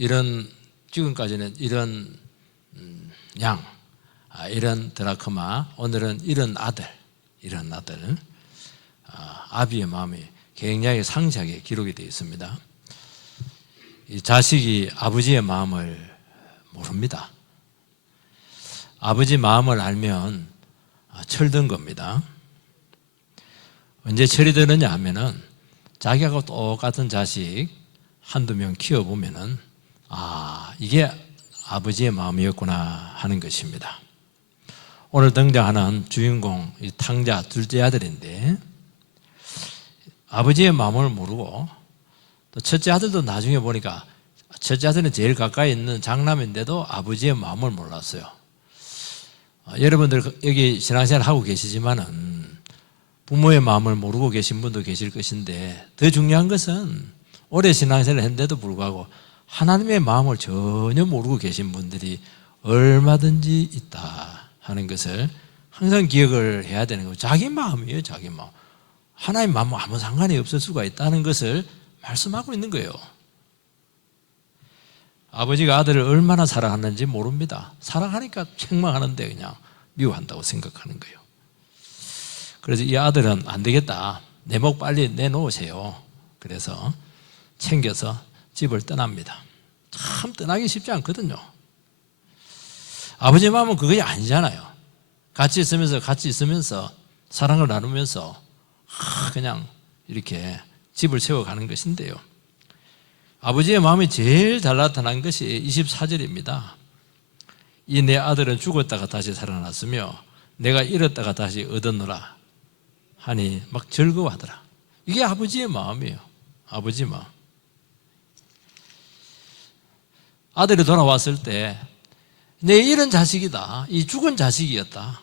이런 지금까지는 이런 양, 이런 드라크마, 오늘은 이런 아들, 아비의 마음이 굉장히 상세하게 기록이 되어 있습니다. 이 자식이 아버지의 마음을 모릅니다. 아버지 마음을 알면 철든 겁니다. 언제 철이 드느냐 하면은 자기하고 똑같은 자식 한두 명 키워보면은 이게 아버지의 마음이었구나 하는 것입니다. 오늘 등장하는 주인공 이 탕자 둘째 아들인데 아버지의 마음을 모르고 또 첫째 아들도 나중에 보니까 첫째 아들은 제일 가까이 있는 장남인데도 아버지의 마음을 몰랐어요. 여러분들 여기 신앙생활 하고 계시지만은 부모의 마음을 모르고 계신 분도 계실 것인데 더 중요한 것은 오래 신앙생활을 했는데도 불구하고 하나님의 마음을 전혀 모르고 계신 분들이 얼마든지 있다 하는 것을 항상 기억을 해야 되는 거예요. 자기 마음이에요, 자기 마음. 하나님 마음은 아무 상관이 없을 수가 있다는 것을 말씀하고 있는 거예요. 아버지가 아들을 얼마나 사랑하는지 모릅니다. 사랑하니까 책망하는데 그냥 미워한다고 생각하는 거예요. 그래서 이 아들은 안 되겠다. 내 목 빨리 내놓으세요. 그래서 챙겨서 집을 떠납니다. 참 떠나기 쉽지 않거든요. 아버지 마음은 그게 아니잖아요. 같이 있으면서 사랑을 나누면서 그냥 이렇게 집을 세워가는 것인데요. 아버지의 마음이 제일 잘 나타난 것이 24절입니다. 이 내 아들은 죽었다가 다시 살아났으며 내가 잃었다가 다시 얻었노라 하니 막 즐거워하더라. 이게 아버지의 마음이에요. 아버지 마음. 아들이 돌아왔을 때 내 잃은 자식이다. 이 죽은 자식이었다.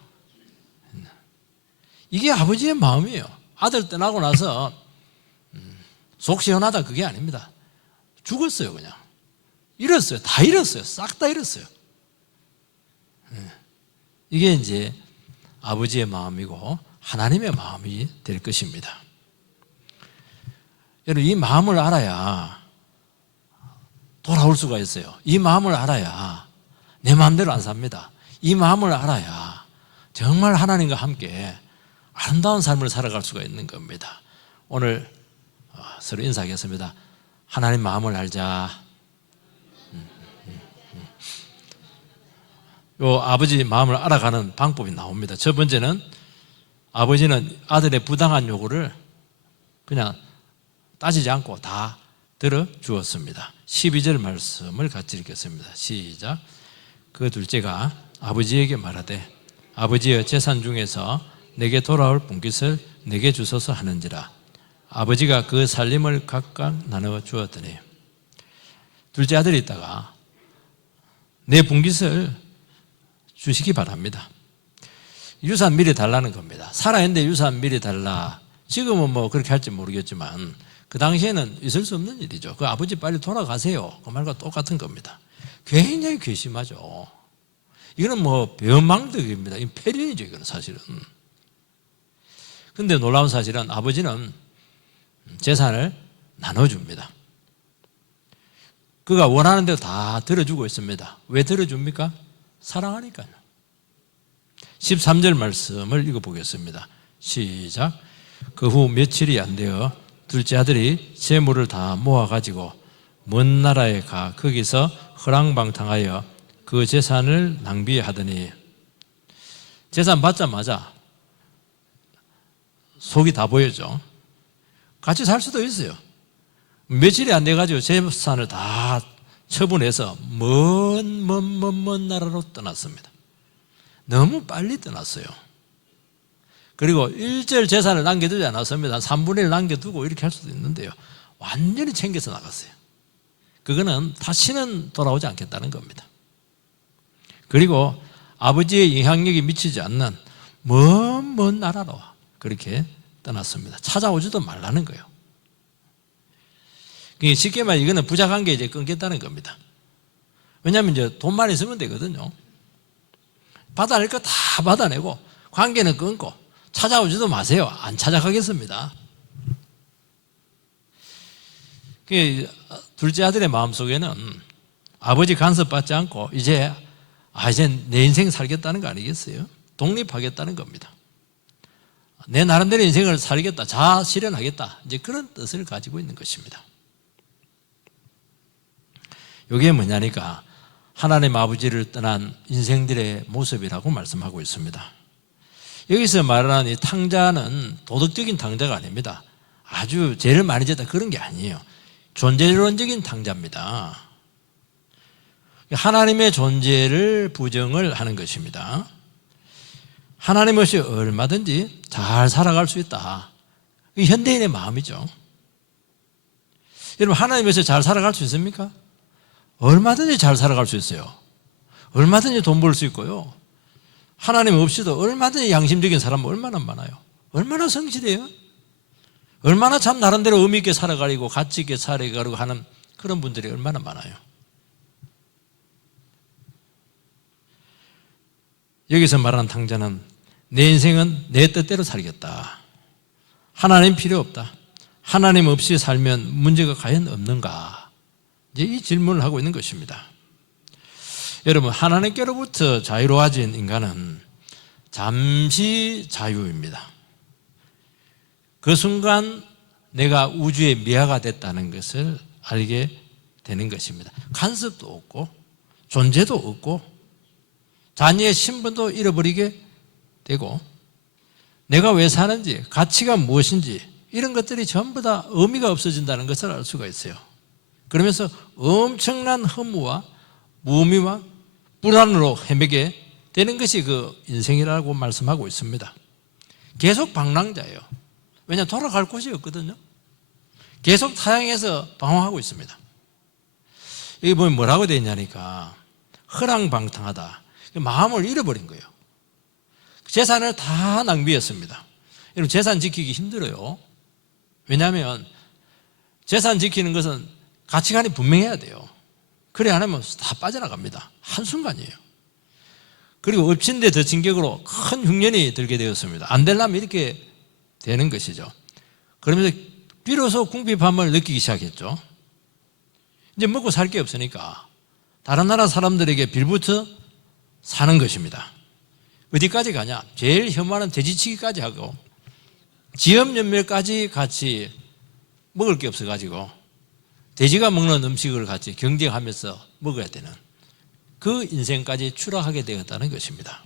이게 아버지의 마음이에요. 아들 떠나고 나서 속 시원하다 그게 아닙니다. 죽었어요. 그냥 잃었어요. 다 잃었어요. 싹 다 잃었어요. 이게 이제 아버지의 마음이고 하나님의 마음이 될 것입니다. 여러분 이 마음을 알아야 돌아올 수가 있어요. 이 마음을 알아야 내 마음대로 안 삽니다. 이 마음을 알아야 정말 하나님과 함께 아름다운 삶을 살아갈 수가 있는 겁니다. 오늘 서로 인사하겠습니다. 하나님 마음을 알자. 요 아버지 마음을 알아가는 방법이 나옵니다. 첫 번째는 아버지는 아들의 부당한 요구를 그냥 따지지 않고 다 들어주었습니다. 12절 말씀을 같이 읽겠습니다. 시작. 그 둘째가 아버지에게 말하되 아버지의 재산 중에서 내게 돌아올 분깃을 내게 주소서 하는지라. 아버지가 그 살림을 각각 나누어 주었더니 둘째 아들이 있다가 내 분깃을 주시기 바랍니다. 유산 미리 달라는 겁니다. 살아있는데 유산 미리 달라. 지금은 뭐 그렇게 할지 모르겠지만 그 당시에는 있을 수 없는 일이죠. 그 아버지 빨리 돌아가세요. 그 말과 똑같은 겁니다. 굉장히 괘씸하죠. 이거는 뭐 변망덕입니다. 이건 폐륜이죠. 이거는 사실은. 그런데 놀라운 사실은 아버지는 재산을 나눠줍니다. 그가 원하는 대로 다 들어주고 있습니다. 왜 들어줍니까? 사랑하니까요. 13절 말씀을 읽어보겠습니다. 시작. 그 후 며칠이 안 되어 둘째 아들이 재물을 다 모아가지고 먼 나라에 가 거기서 허랑방탕하여 그 재산을 낭비하더니 재산 받자마자 속이 다 보였죠. 같이 살 수도 있어요. 며칠이 안 돼가지고 재산을 다 처분해서 먼 나라로 떠났습니다. 너무 빨리 떠났어요. 그리고 일절 재산을 남겨두지 않았습니다. 3분의 1 남겨두고 이렇게 할 수도 있는데요. 완전히 챙겨서 나갔어요. 그거는 다시는 돌아오지 않겠다는 겁니다. 그리고 아버지의 영향력이 미치지 않는 먼 나라로 그렇게 떠났습니다. 찾아오지도 말라는 거예요. 쉽게 말해 이거는 부자관계 이제 끊겠다는 겁니다. 왜냐하면 이제 돈만 있으면 되거든요. 받아낼 거 다 받아내고 관계는 끊고 찾아오지도 마세요. 안 찾아가겠습니다. 둘째 아들의 마음속에는 아버지 간섭받지 않고 이제 내 인생 살겠다는 거 아니겠어요? 독립하겠다는 겁니다. 내 나름대로 인생을 살겠다, 자아 실현하겠다, 이제 그런 뜻을 가지고 있는 것입니다. 이게 뭐냐니까 하나님 아버지를 떠난 인생들의 모습이라고 말씀하고 있습니다. 여기서 말하는 이 탕자는 도덕적인 탕자가 아닙니다. 아주 죄를 많이 졌다 그런 게 아니에요. 존재론적인 탕자입니다. 하나님의 존재를 부정을 하는 것입니다. 하나님 없이 얼마든지 잘 살아갈 수 있다. 이게 현대인의 마음이죠. 여러분, 하나님 없이 잘 살아갈 수 있습니까? 얼마든지 잘 살아갈 수 있어요. 얼마든지 돈 벌 수 있고요. 하나님 없이도 얼마든지 양심적인 사람 얼마나 많아요. 얼마나 성실해요. 얼마나 참 나름대로 의미 있게 살아가려고 가치 있게 살아가려고 하는 그런 분들이 얼마나 많아요. 여기서 말하는 탕자는 내 인생은 내 뜻대로 살겠다. 하나님 필요 없다. 하나님 없이 살면 문제가 과연 없는가? 이제 이 질문을 하고 있는 것입니다. 여러분, 하나님께로부터 자유로워진 인간은 잠시 자유입니다. 그 순간 내가 우주의 미아가 됐다는 것을 알게 되는 것입니다. 간섭도 없고 존재도 없고 자녀의 신분도 잃어버리게 되고 내가 왜 사는지, 가치가 무엇인지 이런 것들이 전부 다 의미가 없어진다는 것을 알 수가 있어요. 그러면서 엄청난 허무와 무의미와 불안으로 헤매게 되는 것이 그 인생이라고 말씀하고 있습니다. 계속 방랑자예요. 왜냐하면 돌아갈 곳이 없거든요. 계속 타향해서 방황하고 있습니다. 여기 보면 뭐라고 되어 있냐니까 허랑방탕하다. 마음을 잃어버린 거예요. 재산을 다 낭비했습니다. 여러분, 재산 지키기 힘들어요. 왜냐하면 재산 지키는 것은 가치관이 분명해야 돼요. 그래 안 하면 다 빠져나갑니다. 한순간이에요. 그리고 엎친 데 덮친 격으로 큰 흉년이 들게 되었습니다. 안 되려면 이렇게 되는 것이죠. 그러면서 비로소 궁핍함을 느끼기 시작했죠. 이제 먹고 살 게 없으니까 다른 나라 사람들에게 빌부터 사는 것입니다. 어디까지 가냐? 제일 혐오하는 돼지치기까지 하고 지역연멸까지 같이 먹을 게 없어가지고 돼지가 먹는 음식을 같이 경쟁하면서 먹어야 되는 그 인생까지 추락하게 되었다는 것입니다.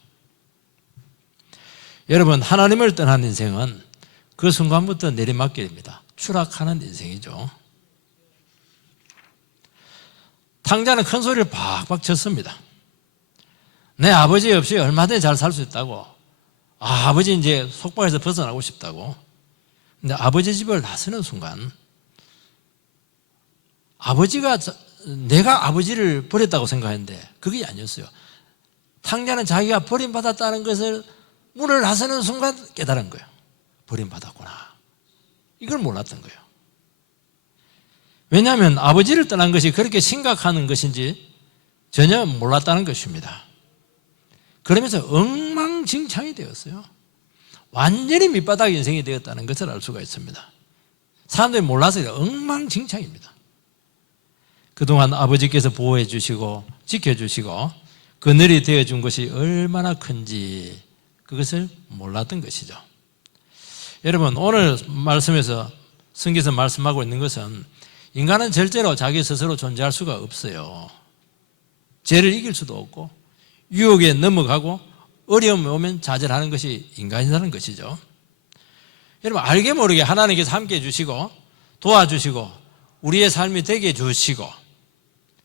여러분, 하나님을 떠난 인생은 그 순간부터 내리막길입니다. 추락하는 인생이죠. 탕자는 큰 소리를 박박 쳤습니다. 내 아버지 없이 얼마든지 잘 살 수 있다고. 아버지 이제 속박에서 벗어나고 싶다고. 근데 아버지 집을 나서는 순간 내가 아버지를 버렸다고 생각했는데 그게 아니었어요. 탕자는 자기가 버림받았다는 것을 문을 나서는 순간 깨달은 거예요. 버림받았구나. 이걸 몰랐던 거예요. 왜냐하면 아버지를 떠난 것이 그렇게 심각한 것인지 전혀 몰랐다는 것입니다. 그러면서 엉망진창이 되었어요. 완전히 밑바닥 인생이 되었다는 것을 알 수가 있습니다. 사람들이 몰라서 엉망진창입니다. 그동안 아버지께서 보호해 주시고 지켜주시고 그늘이 되어준 것이 얼마나 큰지 그것을 몰랐던 것이죠. 여러분, 오늘 말씀에서 성경에서 말씀하고 있는 것은 인간은 절대로 자기 스스로 존재할 수가 없어요. 죄를 이길 수도 없고 유혹에 넘어가고 어려움이 오면 좌절하는 것이 인간이라는 것이죠. 여러분, 알게 모르게 하나님께서 함께 해주시고 도와주시고 우리의 삶이 되게 해주시고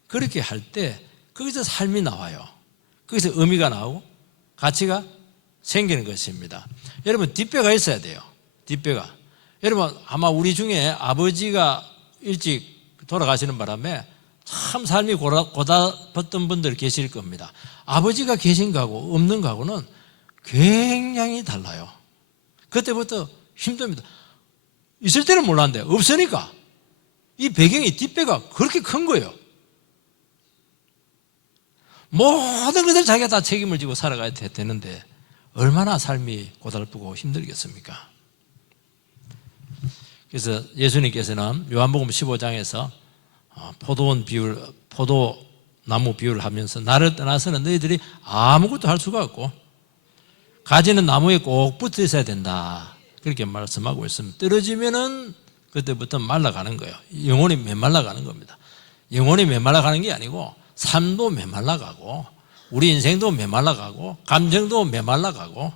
그렇게 할 때 거기서 삶이 나와요. 거기서 의미가 나오고 가치가 생기는 것입니다. 여러분, 뒷배가 있어야 돼요. 뒷배가. 여러분, 아마 우리 중에 아버지가 일찍 돌아가시는 바람에 참 삶이 고달팠던 분들 계실 겁니다. 아버지가 계신 거하고 없는 거하고는 굉장히 달라요. 그때부터 힘듭니다. 있을 때는 몰랐는데 없으니까 이 배경이 뒷배가 그렇게 큰 거예요. 모든 것을 자기가 다 책임을 지고 살아가야 되는데 얼마나 삶이 고달프고 힘들겠습니까? 그래서 예수님께서는 요한복음 15장에서 포도원 비율, 포도 나무 비유를 하면서 나를 떠나서는 너희들이 아무것도 할 수가 없고 가지는 나무에 꼭 붙어 있어야 된다. 그렇게 말씀하고 있습니다. 떨어지면은 그때부터 말라가는 거예요. 영혼이 메말라가는 겁니다. 영혼이 메말라가는 게 아니고 삶도 메말라가고 우리 인생도 메말라가고 감정도 메말라가고.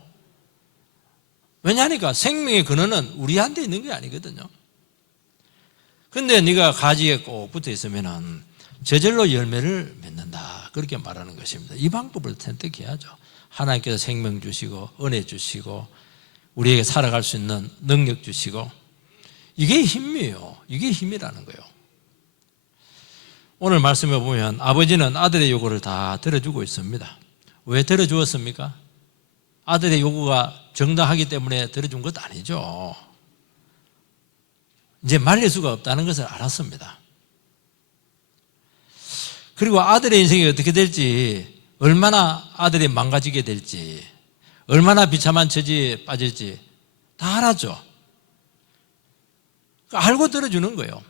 왜냐하니까 생명의 근원은 우리한테 있는 게 아니거든요. 근데 네가 가지에 꼭 붙어 있으면은 저절로 열매를 맺는다. 그렇게 말하는 것입니다. 이 방법을 선택해야죠. 하나님께서 생명 주시고 은혜 주시고 우리에게 살아갈 수 있는 능력 주시고 이게 힘이에요. 이게 힘이라는 거예요. 오늘 말씀에 보면 아버지는 아들의 요구를 다 들어주고 있습니다. 왜 들어주었습니까? 아들의 요구가 정당하기 때문에 들어준 것도 아니죠. 이제 말릴 수가 없다는 것을 알았습니다. 그리고 아들의 인생이 어떻게 될지, 얼마나 아들이 망가지게 될지, 얼마나 비참한 처지에 빠질지 다 알았죠. 알고 들어주는 거예요.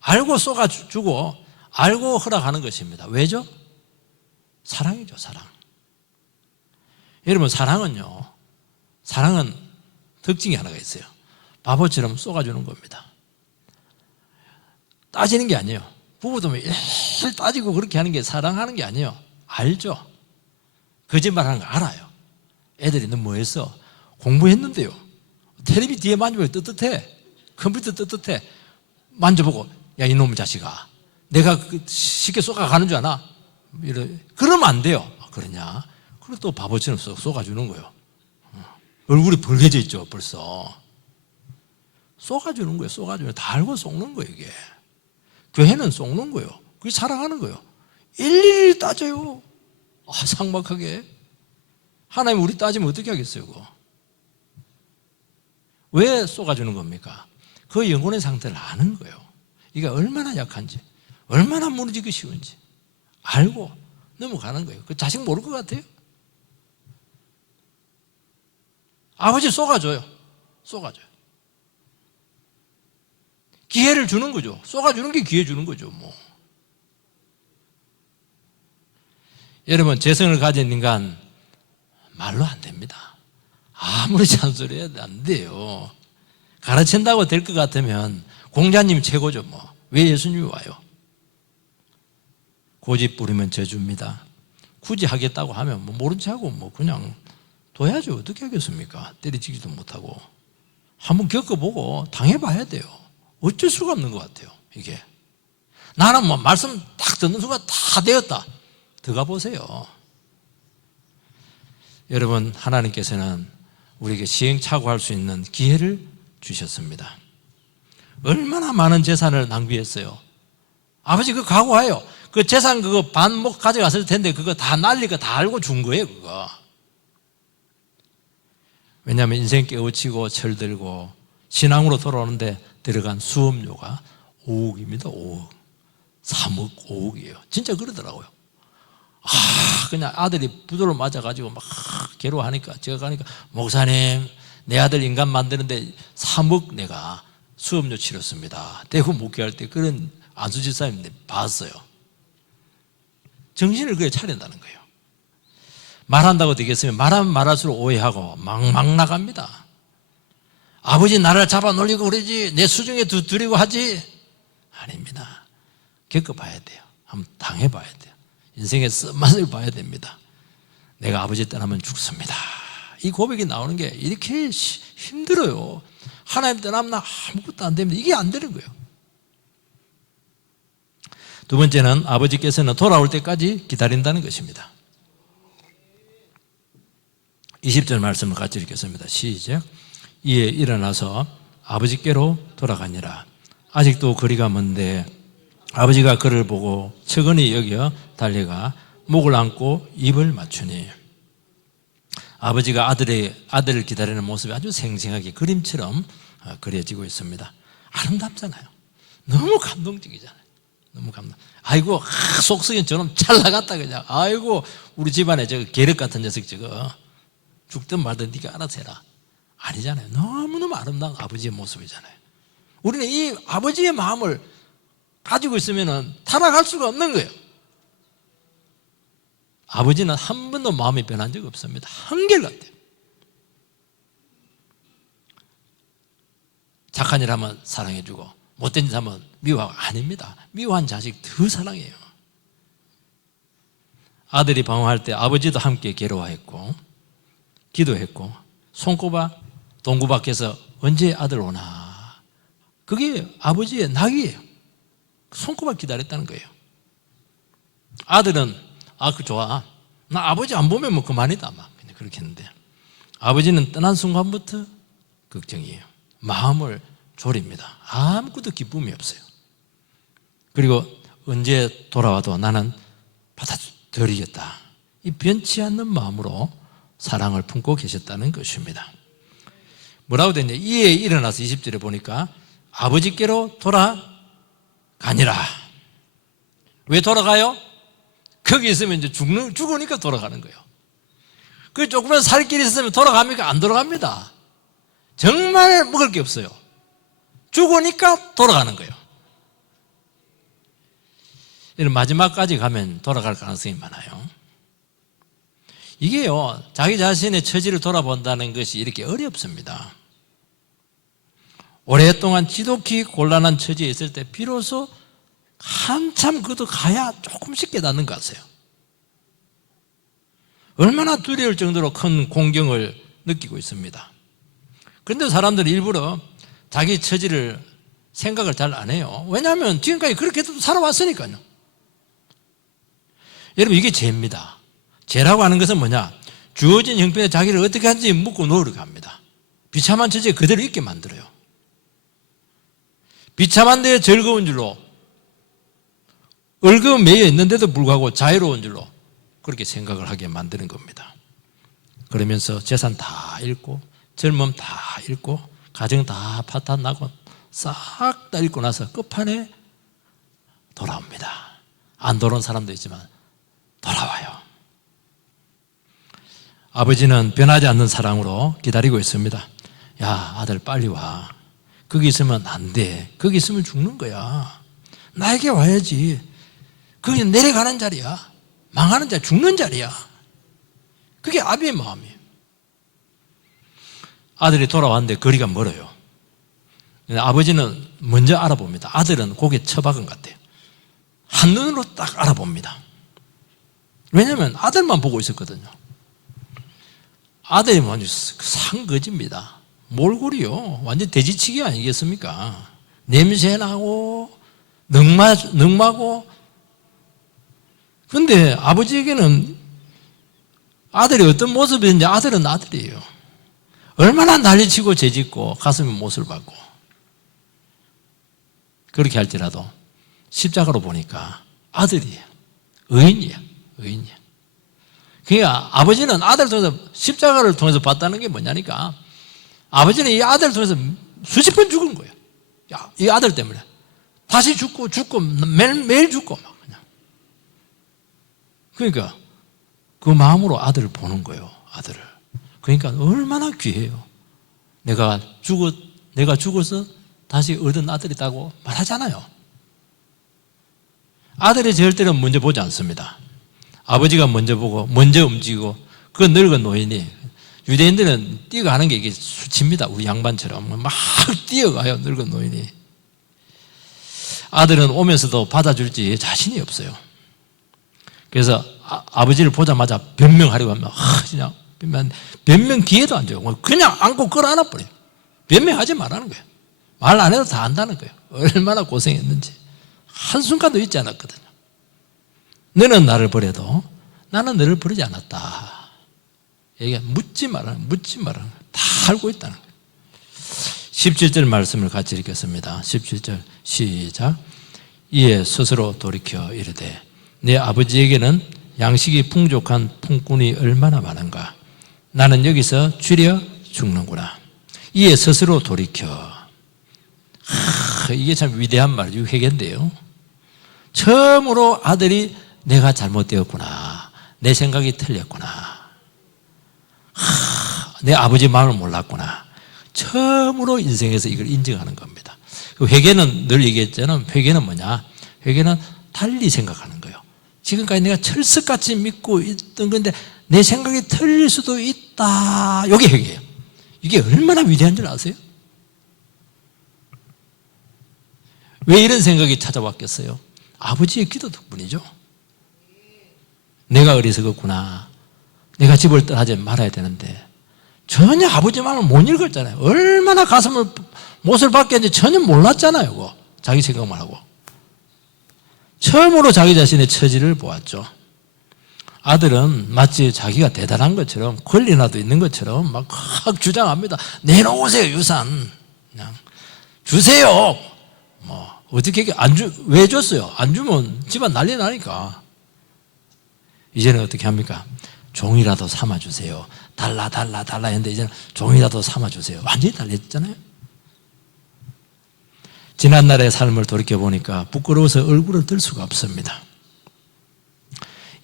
알고 쏘아주고 알고 허락하는 것입니다. 왜죠? 사랑이죠, 사랑. 여러분, 사랑은 특징이 하나가 있어요. 바보처럼 쏘아주는 겁니다. 따지는 게 아니에요. 부부도 일 따지고 그렇게 하는 게 사랑하는 게 아니에요. 알죠. 거짓말하는 거 알아요. 애들이 너 뭐 했어? 공부했는데요. 텔레비 뒤에 만져보고 떳떳해. 컴퓨터 떳떳해. 만져보고 야 이놈의 자식아 내가 쉽게 쏘아가는 줄 아나? 그러면 안 돼요. 그러냐? 그럼 또 바보처럼 쏘아주는 거예요. 얼굴이 벌개져 있죠 벌써. 쏘아주는 거예요. 쏘아주는 다 알고 쏘는 거예요. 이게 교회는 쏘는 거예요. 그게 사랑하는 거예요. 일일이 따져요. 삭막하게. 하나님 우리 따지면 어떻게 하겠어요? 그거. 왜 쏘아주는 겁니까? 그 영혼의 상태를 아는 거예요. 이게 얼마나 약한지, 얼마나 무너지기 쉬운지 알고 넘어가는 거예요. 그 자식 모를 것 같아요? 아버지 쏘아줘요. 쏘아줘요. 기회를 주는 거죠. 쏘아주는 게 기회 주는 거죠. 뭐. 여러분, 재성을 가진 인간 말로 안 됩니다. 아무리 잔소리 해도 안 돼요. 가르친다고 될 것 같으면 공자님 최고죠. 뭐. 왜 예수님이 와요? 고집 부리면 저주입니다. 굳이 하겠다고 하면 뭐 모른 체 하고 뭐 그냥 둬야죠. 어떻게 하겠습니까? 때리치기도 못하고. 한번 겪어보고 당해봐야 돼요. 어쩔 수가 없는 것 같아요. 이게 나는 뭐 말씀 딱 듣는 순간 다 되었다. 들어가 보세요. 여러분, 하나님께서는 우리에게 시행착오할 수 있는 기회를 주셨습니다. 얼마나 많은 재산을 낭비했어요. 아버지 그거 각오해요. 그 재산 그거 반목 가져갔을 텐데 그거 다 날리고 다 알고 준 거예요. 그거. 왜냐하면 인생 깨우치고 철들고 신앙으로 돌아오는데 들어간 수업료가 5억입니다. 5억. 3억, 5억이에요. 진짜 그러더라고요. 그냥 아들이 부도를 맞아가지고 막 괴로워하니까 제가 가니까 목사님 내 아들 인간 만드는데 3억 내가 수업료 치렀습니다. 대구 목회할 때 그런 안수집사님 봤어요. 정신을 그래 차린다는 거예요. 말한다고 되겠으면 말하면 말할수록 오해하고 막 나갑니다. 아버지 나를 잡아 놀리고 그러지 내 수중에 두드리고 하지 아닙니다. 겪어봐야 돼요. 한번 당해봐야 돼요. 인생의 쓴맛을 봐야 됩니다. 내가 아버지 떠나면 죽습니다. 이 고백이 나오는 게 이렇게 힘들어요. 하나님 떠나면 나 아무것도 안 됩니다. 이게 안 되는 거예요. 두 번째는 아버지께서는 돌아올 때까지 기다린다는 것입니다. 20절 말씀을 같이 읽겠습니다. 시작. 이에 일어나서 아버지께로 돌아가니라. 아직도 거리가 먼데 아버지가 그를 보고 측은히 여겨 달려가 목을 안고 입을 맞추니 아버지가 아들을 기다리는 모습이 아주 생생하게 그림처럼 그려지고 있습니다. 아름답잖아요. 너무 감동적이잖아요. 너무 감동. 아이고 속썩인 저놈 잘 나갔다 그냥. 아이고 우리 집안에 저 계륵 같은 녀석 저거 죽든 말든 네가 알아서 해라. 아니잖아요. 너무너무 아름다운 아버지의 모습이잖아요. 우리는 이 아버지의 마음을 가지고 있으면 타락할 수가 없는 거예요. 아버지는 한 번도 마음이 변한 적 없습니다. 한결같아요. 착한 일 하면 사랑해주고 못된 짓 하면 미워하고, 아닙니다. 미워한 자식 더 사랑해요. 아들이 방황할 때 아버지도 함께 괴로워했고 기도했고, 손꼽아 동구 밖에서 언제 아들 오나, 그게 아버지의 낙이에요. 손꼽아 기다렸다는 거예요. 아들은 그 좋아, 나 아버지 안 보면 뭐 그만이다 막 그렇게 했는데, 아버지는 떠난 순간부터 걱정이에요. 마음을 졸입니다. 아무것도 기쁨이 없어요. 그리고 언제 돌아와도 나는 받아들이겠다, 이 변치 않는 마음으로 사랑을 품고 계셨다는 것입니다. 뭐라고 됐냐, 이에 일어나서 20절에 보니까 아버지께로 돌아가니라. 왜 돌아가요? 거기 있으면 이제 죽으니까 돌아가는 거예요. 그 조금만 살 길이 있으면 돌아갑니까? 안 돌아갑니다. 정말 먹을 게 없어요. 죽으니까 돌아가는 거예요. 이런 마지막까지 가면 돌아갈 가능성이 많아요. 이게요, 자기 자신의 처지를 돌아본다는 것이 이렇게 어렵습니다. 오랫동안 지독히 곤란한 처지에 있을 때 비로소 한참 그도 가야 조금씩 깨닫는 것 같아요. 얼마나 두려울 정도로 큰 공경을 느끼고 있습니다. 그런데 사람들은 일부러 자기 처지를 생각을 잘 안 해요. 왜냐하면 지금까지 그렇게 살아왔으니까요. 여러분, 이게 죄입니다. 죄라고 하는 것은 뭐냐, 주어진 형편에 자기를 어떻게 하는지 묻고 놓으려고 합니다. 비참한 처지에 그대로 있게 만들어요. 비참한 데에 즐거운 줄로, 얼금 매여 있는데도 불구하고 자유로운 줄로 그렇게 생각을 하게 만드는 겁니다. 그러면서 재산 다 잃고 젊음 다 잃고 가정 다 파탄나고 싹 다 잃고 나서 끝판에 돌아옵니다. 안 돌아온 사람도 있지만 돌아와요. 아버지는 변하지 않는 사랑으로 기다리고 있습니다. 야, 아들 빨리 와. 거기 있으면 안 돼. 거기 있으면 죽는 거야. 나에게 와야지. 거기 내려가는 자리야. 망하는 자리, 죽는 자리야. 그게 아비의 마음이에요. 아들이 돌아왔는데 거리가 멀어요. 아버지는 먼저 알아봅니다. 아들은 고개 처박은 것 같아요. 한눈으로 딱 알아봅니다. 왜냐하면 아들만 보고 있었거든요. 아들이 완전 상거지입니다. 몰골이요. 완전 돼지치기 아니겠습니까? 냄새나고 늑마고. 그런데 아버지에게는 아들이 어떤 모습인지, 아들은 아들이에요. 얼마나 난리치고 죄짓고 가슴에 못을 박고 그렇게 할지라도 십자가로 보니까 아들이에요. 의인이야. 그러니까 아버지는 아들을 통해서, 십자가를 통해서 봤다는 게 뭐냐니까, 아버지는 이 아들을 통해서 수십 번 죽은 거예요. 이 아들 때문에 다시 죽고 매일 죽고 막 그냥. 그러니까 그 마음으로 아들을 보는 거예요. 아들을. 그러니까 얼마나 귀해요. 내가 죽어서 다시 얻은 아들이라고 말하잖아요. 아들이 절대로 먼저 보지 않습니다. 아버지가 먼저 보고 먼저 움직이고, 그 늙은 노인이, 유대인들은 뛰어가는 게 이게 수치입니다. 우리 양반처럼 막 뛰어가요, 늙은 노인이. 아들은 오면서도 받아줄지 자신이 없어요. 그래서 아버지를 보자마자 변명하려고 하면 그냥 변명 기회도 안 줘요. 그냥 안고 끌어안아버려요. 변명하지 말라는 거예요. 말 안 해도 다 안다는 거예요. 얼마나 고생했는지 한순간도 잊지 않았거든요. 너는 나를 버려도 나는 너를 버리지 않았다. 이게 묻지 말라는 거예요. 다 알고 있다는 거예요. 17절 말씀을 같이 읽겠습니다. 17절 시작. 이에 스스로 돌이켜 이르되 내 아버지에게는 양식이 풍족한 품꾼이 얼마나 많은가. 나는 여기서 줄여 죽는구나. 이에 스스로 돌이켜. 이게 참 위대한 말이죠. 회개인데요. 처음으로 아들이 내가 잘못되었구나, 내 생각이 틀렸구나, 내 아버지 마음을 몰랐구나, 처음으로 인생에서 이걸 인정하는 겁니다. 회개는 늘 얘기했잖아요. 회개는 뭐냐? 회개는 달리 생각하는 거예요. 지금까지 내가 철석같이 믿고 있던 건데 내 생각이 틀릴 수도 있다. 이게 회개예요. 이게 얼마나 위대한 줄 아세요? 왜 이런 생각이 찾아왔겠어요? 아버지의 기도 덕분이죠. 내가 어리석었구나. 내가 집을 떠나지 말아야 되는데 전혀 아버지 마음을 못 읽었잖아요. 얼마나 가슴을 못을 받겠는지 전혀 몰랐잖아요. 그거. 자기 생각만 하고. 처음으로 자기 자신의 처지를 보았죠. 아들은 마치 자기가 대단한 것처럼 권리나도 있는 것처럼 막 주장합니다. 내놓으세요, 유산. 그냥 주세요. 뭐 어떻게 왜 줬어요? 안 주면 집안 난리 나니까. 이제는 어떻게 합니까? 종이라도 삼아주세요. 달라 했는데 이제는 종이라도 삼아주세요. 완전히 달라졌잖아요. 지난날의 삶을 돌이켜보니까 부끄러워서 얼굴을 들 수가 없습니다.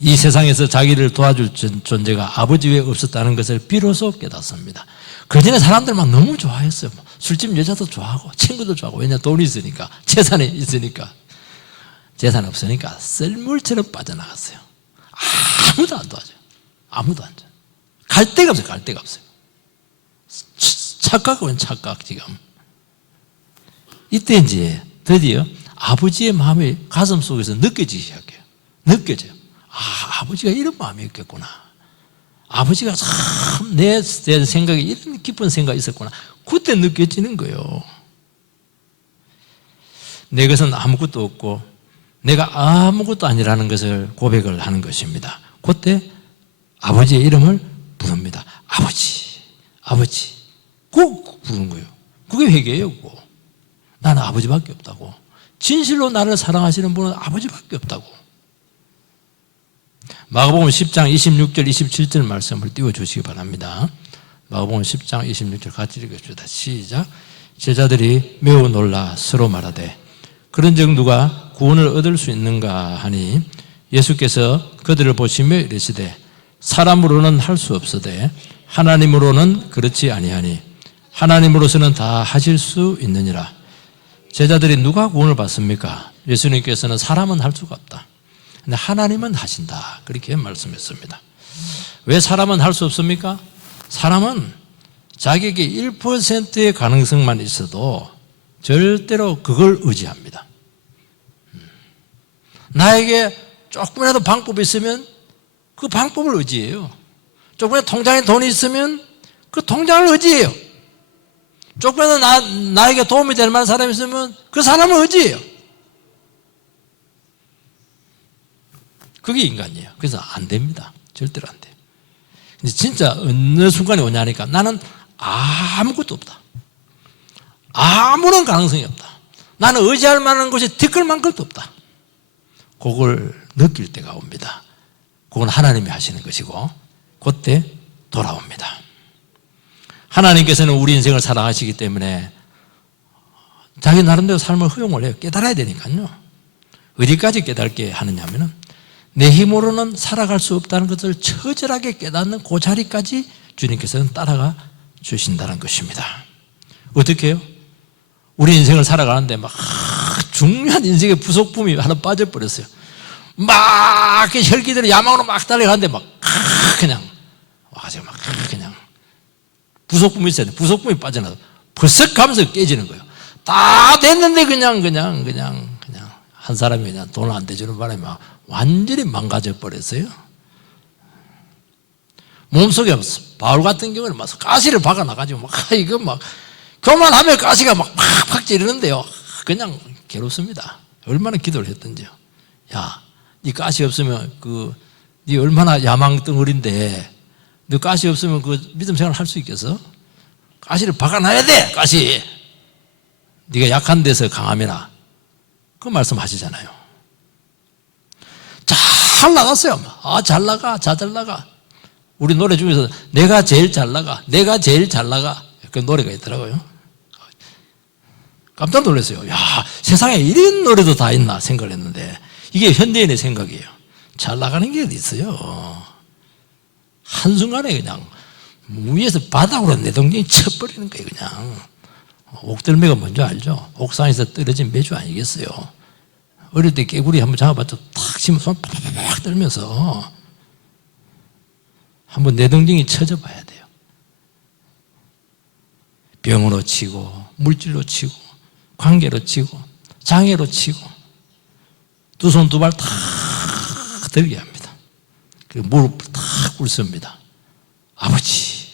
이 세상에서 자기를 도와줄 존재가 아버지 외에 없었다는 것을 비로소 깨닫습니다. 그전에 사람들만 너무 좋아했어요. 술집 여자도 좋아하고 친구도 좋아하고. 왜냐? 돈이 있으니까, 재산이 있으니까. 재산 없으니까 썰물처럼 빠져나갔어요. 아무도 안 도와줘요. 아무도 안 줘요. 갈 데가 없어요. 갈 데가 없어요. 착각은 착각 지금. 이때 이제 드디어 아버지의 마음이 가슴 속에서 느껴지기 시작해요. 느껴져요. 아버지가 이런 마음이었겠구나. 아버지가 참 내 생각에 이런 깊은 생각이 있었구나. 그때 느껴지는 거예요. 내 것은 아무것도 없고 내가 아무것도 아니라는 것을 고백을 하는 것입니다. 그때 아버지의 이름을 부릅니다. 아버지, 아버지. 꼭 부르는 거예요. 그게 회개예요. 그거. 나는 아버지밖에 없다고. 진실로 나를 사랑하시는 분은 아버지밖에 없다고. 마가복음 10장 26절 27절 말씀을 띄워주시기 바랍니다. 마가복음 10장 26절 같이 읽어줍니다. 시작. 제자들이 매우 놀라 서로 말하되 그런즉 누가 구원을 얻을 수 있는가 하니 예수께서 그들을 보시며 이르시되 사람으로는 할 수 없으되 하나님으로는 그렇지 아니하니 하나님으로서는 다 하실 수 있느니라. 제자들이 누가 구원을 받습니까? 예수님께서는 사람은 할 수가 없다. 근데 하나님은 하신다. 그렇게 말씀했습니다. 왜 사람은 할 수 없습니까? 사람은 자기에게 1%의 가능성만 있어도 절대로 그걸 의지합니다. 나에게 조금이라도 방법이 있으면 그 방법을 의지해요. 조금이라도 통장에 돈이 있으면 그 통장을 의지해요. 조금이라도 나에게 도움이 될 만한 사람이 있으면 그 사람을 의지해요. 그게 인간이에요. 그래서 안 됩니다. 절대로 안 돼요. 진짜 어느 순간에 오냐니까 나는 아무것도 없다. 아무런 가능성이 없다. 나는 의지할 만한 것이 뒷걸만큼도 없다. 그걸 느낄 때가 옵니다. 그건 하나님이 하시는 것이고 그때 돌아옵니다. 하나님께서는 우리 인생을 사랑하시기 때문에 자기 나름대로 삶을 허용을 해요. 깨달아야 되니까요. 어디까지 깨닫게 하느냐면은 내 힘으로는 살아갈 수 없다는 것을 처절하게 깨닫는 그 자리까지 주님께서는 따라가 주신다는 것입니다. 어떻게 해요? 우리 인생을 살아가는데 막 중요한 인생의 부속품이 하나 빠져버렸어요. 막 혈기들이 야망으로 막 달려가는데 막 그냥 와가지고 막 그냥 부속품이 있어야 돼. 부속품이 빠져나서 벌썩 하면서 깨지는 거예요. 다 됐는데 그냥 한 사람이 그냥 돈을 안 대주는 바람에 막 완전히 망가져 버렸어요. 몸속에 바울 같은 경우는 막 가시를 박아나가지고 막 이거 막 교만하면 가시가 막 팍팍 찌르는데요. 그냥 괴롭습니다. 얼마나 기도를 했던지요. 야, 네 가시 없으면 네 얼마나 야망 덩어리인데 너 가시 없으면 그 믿음 생활 할 수 있겠어? 가시를 박아놔야 돼. 가시. 네가 약한 데서 강함이나 그 말씀하시잖아요. 잘 나갔어요. 잘 나가, 잘 나가. 우리 노래 중에서 내가 제일 잘 나가, 내가 제일 잘 나가. 그 노래가 있더라고요. 깜짝 놀랐어요. 야, 세상에 이런 노래도 다 있나 생각을 했는데 이게 현대인의 생각이에요. 잘 나가는 게 어디 있어요. 한순간에 그냥 위에서 바닥으로 내동댕이 쳐버리는 거예요. 그냥 옥들매가 뭔지 알죠? 옥상에서 떨어진 매주 아니겠어요? 어릴 때 깨구리 한번 잡아봤자 탁 치면 손 팍팍 떨면서 한번 내등등이 쳐져 봐야 돼요. 병으로 치고 물질로 치고 관계로 치고 장애로 치고 두 손 두 발 탁 들게 합니다. 그리고 무릎을 탁 꿇습니다. 아버지,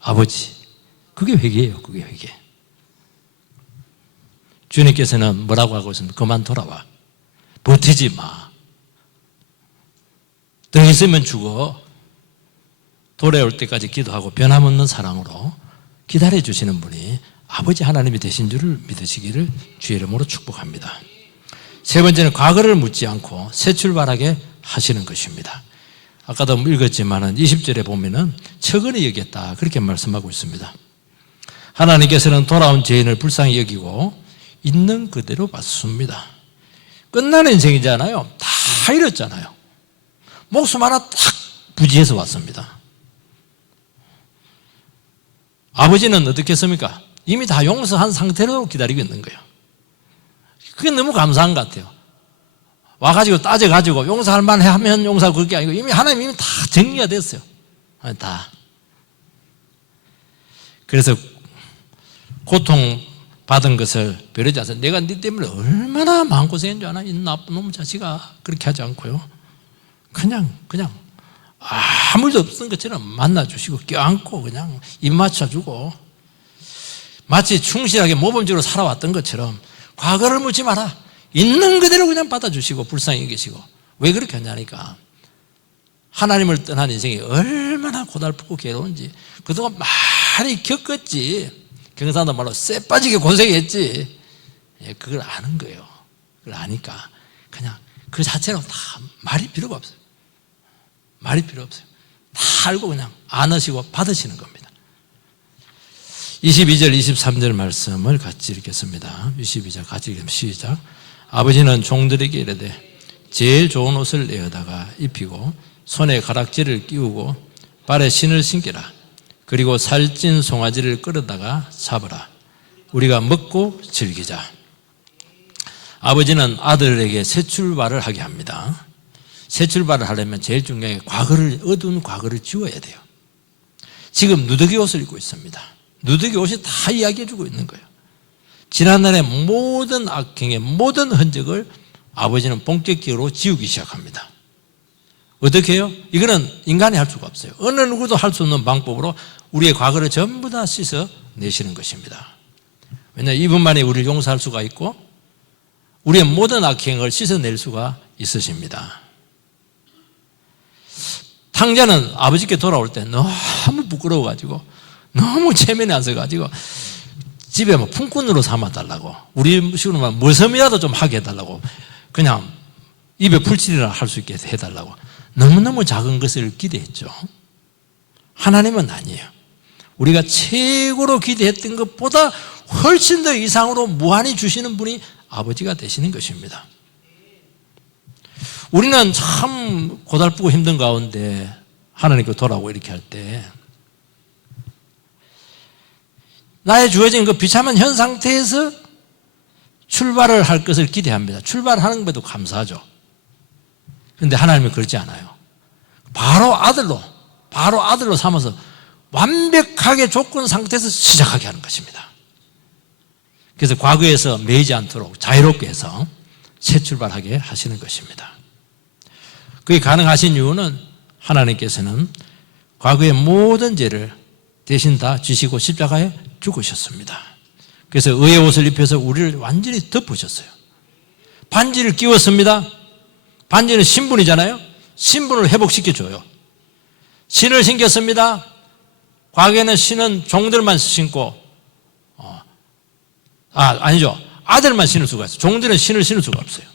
아버지. 그게 회개예요. 그게 회개. 주님께서는 뭐라고 하고 있습니까? 그만 돌아와. 버티지 마. 더 있으면 죽어. 돌아올 때까지 기도하고 변함없는 사랑으로 기다려주시는 분이 아버지 하나님이 되신 줄을 믿으시기를 주의 이름으로 축복합니다. 세 번째는 과거를 묻지 않고 새 출발하게 하시는 것입니다. 아까도 읽었지만 20절에 보면은 처근히 여겼다 그렇게 말씀하고 있습니다. 하나님께서는 돌아온 죄인을 불쌍히 여기고 있는 그대로 봤습니다. 끝나는 인생이잖아요. 다 잃었잖아요. 목숨 하나 딱 부지해서 왔습니다. 아버지는 어떻게 했습니까? 이미 다 용서한 상태로 기다리고 있는 거예요. 그게 너무 감사한 것 같아요. 와가지고 따져가지고 용서할 만해 하면 용서하고 그게 아니고 이미 하나님이 이미 다 정리가 됐어요. 다. 그래서 고통받은 것을 벼르지 않아서 내가 네 때문에 얼마나 마음고생인 줄 아나? 이 나쁜 놈 자식아. 그렇게 하지 않고요. 그냥 아무 일도 없던 것처럼 만나주시고 껴안고 그냥 입 맞춰주고 마치 충실하게 모범적으로 살아왔던 것처럼 과거를 묻지 마라. 있는 그대로 그냥 받아주시고 불쌍히 여기시고. 왜 그렇게 하냐니까 하나님을 떠난 인생이 얼마나 고달프고 괴로운지 그동안 많이 겪었지. 경상도 말로 쎄 빠지게 고생했지. 그걸 아는 거예요. 그걸 아니까 그냥 그 자체로 다 말이 필요가 없어요. 말이 필요 없어요. 다 알고 그냥 안으시고 받으시는 겁니다. 22절 23절 말씀을 같이 읽겠습니다. 22절 같이 읽으면 시작. 아버지는 종들에게 이르되 제일 좋은 옷을 내어다가 입히고 손에 가락지를 끼우고 발에 신을 신기라. 그리고 살찐 송아지를 끌어다가 잡으라. 우리가 먹고 즐기자. 아버지는 아들에게 새 출발을 하게 합니다. 새 출발을 하려면 제일 중요한 게 어두운 과거를 지워야 돼요. 지금 누더기 옷을 입고 있습니다. 누더기 옷이 다 이야기해주고 있는 거예요. 지난날의 모든 악행의 모든 흔적을 아버지는 본격적으로 지우기 시작합니다. 어떻게 해요? 이거는 인간이 할 수가 없어요. 어느 누구도 할 수 없는 방법으로 우리의 과거를 전부 다 씻어내시는 것입니다. 왜냐하면 이분만이 우리를 용서할 수가 있고 우리의 모든 악행을 씻어낼 수가 있으십니다. 탕자는 아버지께 돌아올 때 너무 부끄러워가지고 너무 체면이 안 서가지고 집에 뭐 품꾼으로 삼아달라고 우리 식으로 말하면 머섬이라도 좀 하게 해달라고 그냥 입에 풀칠이나 할 수 있게 해달라고 너무너무 작은 것을 기대했죠. 하나님은 아니에요. 우리가 최고로 기대했던 것보다 훨씬 더 이상으로 무한히 주시는 분이 아버지가 되시는 것입니다. 우리는 참 고달프고 힘든 가운데 하나님께 돌아오고 이렇게 할 때 나의 주어진 그 비참한 현 상태에서 출발을 할 것을 기대합니다. 출발하는 것도 감사하죠. 그런데 하나님은 그렇지 않아요. 바로 아들로 삼아서 완벽하게 조건 상태에서 시작하게 하는 것입니다. 그래서 과거에서 매이지 않도록 자유롭게 해서 새 출발하게 하시는 것입니다. 그게 가능하신 이유는 하나님께서는 과거의 모든 죄를 대신 다 지시고 십자가에 죽으셨습니다. 그래서 의의 옷을 입혀서 우리를 완전히 덮으셨어요. 반지를 끼웠습니다. 반지는 신분이잖아요. 신분을 회복시켜줘요. 신을 신겼습니다. 과거에는 신은 종들만 신고 아니죠. 아들만 신을 수가 있어요. 종들은 신을 신을 수가 없어요.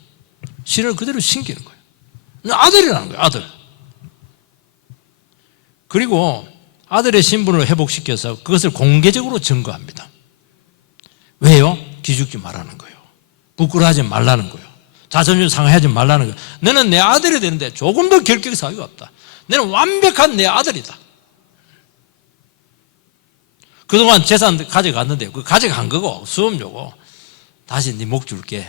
신을 그대로 신기는 거예요. 아들이라는 거예요. 아들. 그리고 아들의 신분을 회복시켜서 그것을 공개적으로 증거합니다. 왜요? 기죽지 말라는 거예요. 부끄러워하지 말라는 거예요. 자존심 상하지 말라는 거예요. 너는 내 아들이 되는데 조금 더 결격의 사유가 없다. 너는 완벽한 내 아들이다. 그동안 재산 가져갔는데 그 가져간 거고 수업료고 다시 네 목 줄게.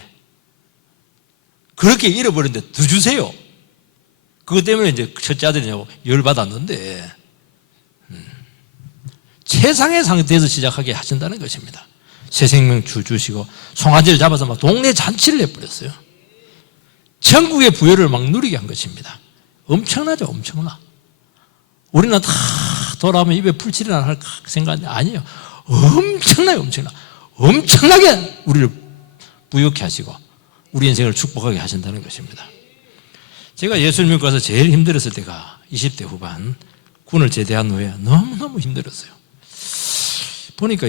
그렇게 잃어버렸는데 더 주세요. 그것 때문에 이제 첫째 아들이냐고 열받았는데, 최상의 상태에서 시작하게 하신다는 것입니다. 새 생명 주시고, 송아지를 잡아서 막 동네 잔치를 해버렸어요. 천국의 부여를 막 누리게 한 것입니다. 엄청나죠, 엄청나. 우리는 다 돌아오면 입에 풀칠이나 할 생각이 아니에요. 엄청나요, 엄청나. 엄청나게 우리를 부유케 하시고 우리 인생을 축복하게 하신다는 것입니다. 제가 예수를 믿고 와서 제일 힘들었을 때가 20대 후반, 군을 제대한 후에 너무너무 힘들었어요. 보니까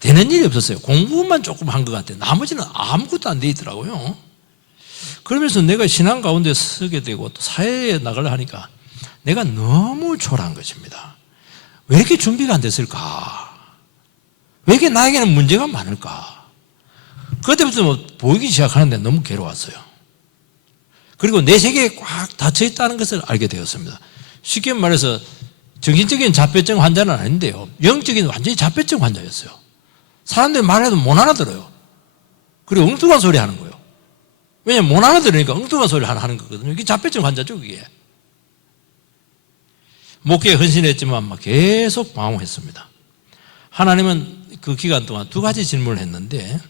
되는 일이 없었어요. 공부만 조금 한 것 같아요. 나머지는 아무것도 안 돼 있더라고요. 그러면서 내가 신앙 가운데 서게 되고 또 사회에 나가려 하니까 내가 너무 초라한 것입니다. 왜 이렇게 준비가 안 됐을까? 왜 이렇게 나에게는 문제가 많을까? 그때부터 뭐 보이기 시작하는데 너무 괴로웠어요. 그리고 내 세계에 꽉 닫혀 있다는 것을 알게 되었습니다. 쉽게 말해서 정신적인 자폐증 환자는 아닌데요, 영적인 완전히 자폐증 환자였어요. 사람들이 말해도 못 알아들어요. 그리고 엉뚱한 소리 하는 거예요. 왜냐하면 못 알아들으니까 엉뚱한 소리 하는 거거든요. 이게 자폐증 환자죠, 그게. 목회에 헌신했지만 막 계속 방황했습니다. 하나님은 그 기간 동안 두 가지 질문을 했는데,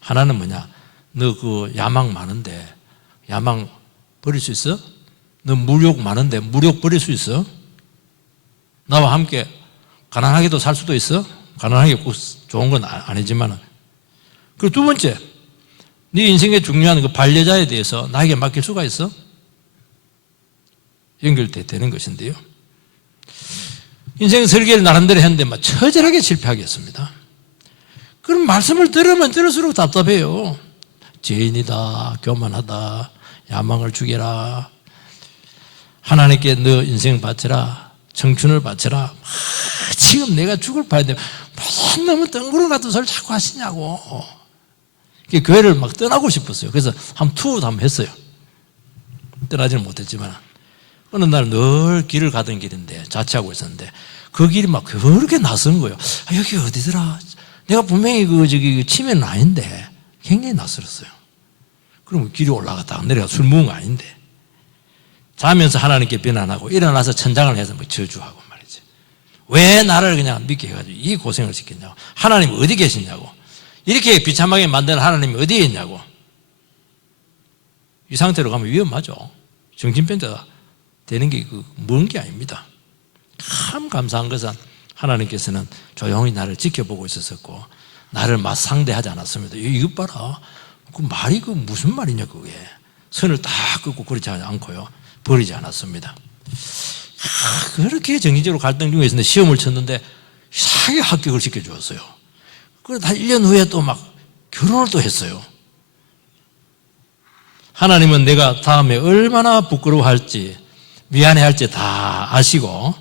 하나는 뭐냐? 너 그 야망 많은데 야망 버릴 수 있어? 너 무욕 많은데 무욕 버릴 수 있어? 나와 함께 가난하게도 살 수도 있어? 가난하게 꼭 좋은 건 아니지만. 그리고 두 번째, 네 인생에 중요한 그 반려자에 대해서 나에게 맡길 수가 있어? 연결되는 것인데요, 인생 설계를 나름대로 했는데 막 처절하게 실패하겠습니다. 그럼 말씀을 들으면 들을수록 답답해요. 죄인이다, 교만하다, 야망을 죽여라, 하나님께 너 인생 바쳐라, 청춘을 바쳐라. 지금 내가 죽을 판인데 무슨 너무 뜬구름 같은 소리를 자꾸 하시냐고. 교회를 막 떠나고 싶었어요. 그래서 투어도 한번 했어요. 떠나지는 못했지만 어느 날 늘 길을 가던 길인데 자취하고 있었는데 그 길이 막 그렇게 낯선 거예요. 여기 어디더라? 내가 분명히 치매는 아닌데 굉장히 낯설었어요. 그럼 길이 올라갔다가 내려가 술 먹은 거 아닌데. 자면서 하나님께 비난하고 일어나서 천장을 해서 막 저주하고 말이지. 왜 나를 그냥 믿게 해가지고 이 고생을 시켰냐고. 하나님 어디 계시냐고. 이렇게 비참하게 만드는 하나님이 어디에 있냐고. 이 상태로 가면 위험하죠. 정신병자가 되는 게 먼 게 아닙니다. 참 감사한 것은 하나님께서는 조용히 나를 지켜보고 있었고 나를 막 상대하지 않았습니다. 이것 봐라, 그 말이 무슨 말이냐, 그게. 선을 다 긋고 그렇지 않고요, 버리지 않았습니다. 그렇게 정신적으로 갈등 중에 있었는데 시험을 쳤는데 이상하게 합격을 시켜주었어요. 그래서 한 1년 후에 또 막 결혼을 또 했어요. 하나님은 내가 다음에 얼마나 부끄러워할지 미안해할지 다 아시고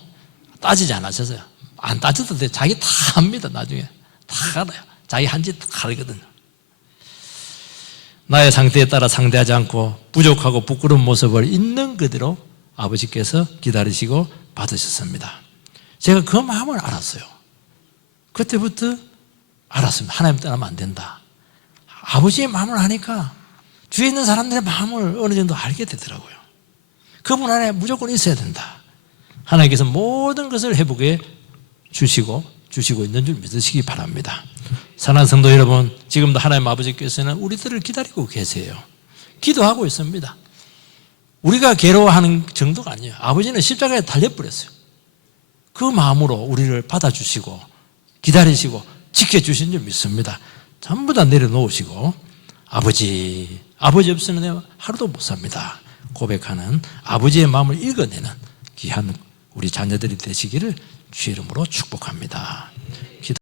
따지지 않으셨어요. 안 따져도 돼. 자기 다 합니다. 나중에 다 알아요. 자기 한 짓 다 알거든요. 나의 상태에 따라 상대하지 않고 부족하고 부끄러운 모습을 있는 그대로 아버지께서 기다리시고 받으셨습니다. 제가 그 마음을 알았어요. 그때부터 알았습니다. 하나님 떠나면 안 된다. 아버지의 마음을 아니까 주위에 있는 사람들의 마음을 어느 정도 알게 되더라고요. 그분 안에 무조건 있어야 된다. 하나님께서 모든 것을 회복해 주시고 있는 줄 믿으시기 바랍니다. 사랑하는 성도 여러분, 지금도 하나님 아버지께서는 우리들을 기다리고 계세요. 기도하고 있습니다. 우리가 괴로워하는 정도가 아니에요. 아버지는 십자가에 달려버렸어요. 그 마음으로 우리를 받아주시고 기다리시고 지켜주신 줄 믿습니다. 전부 다 내려놓으시고 아버지 없이는 내가 하루도 못 삽니다 고백하는 아버지의 마음을 읽어내는 귀한 우리 자녀들이 되시기를 주의 이름으로 축복합니다.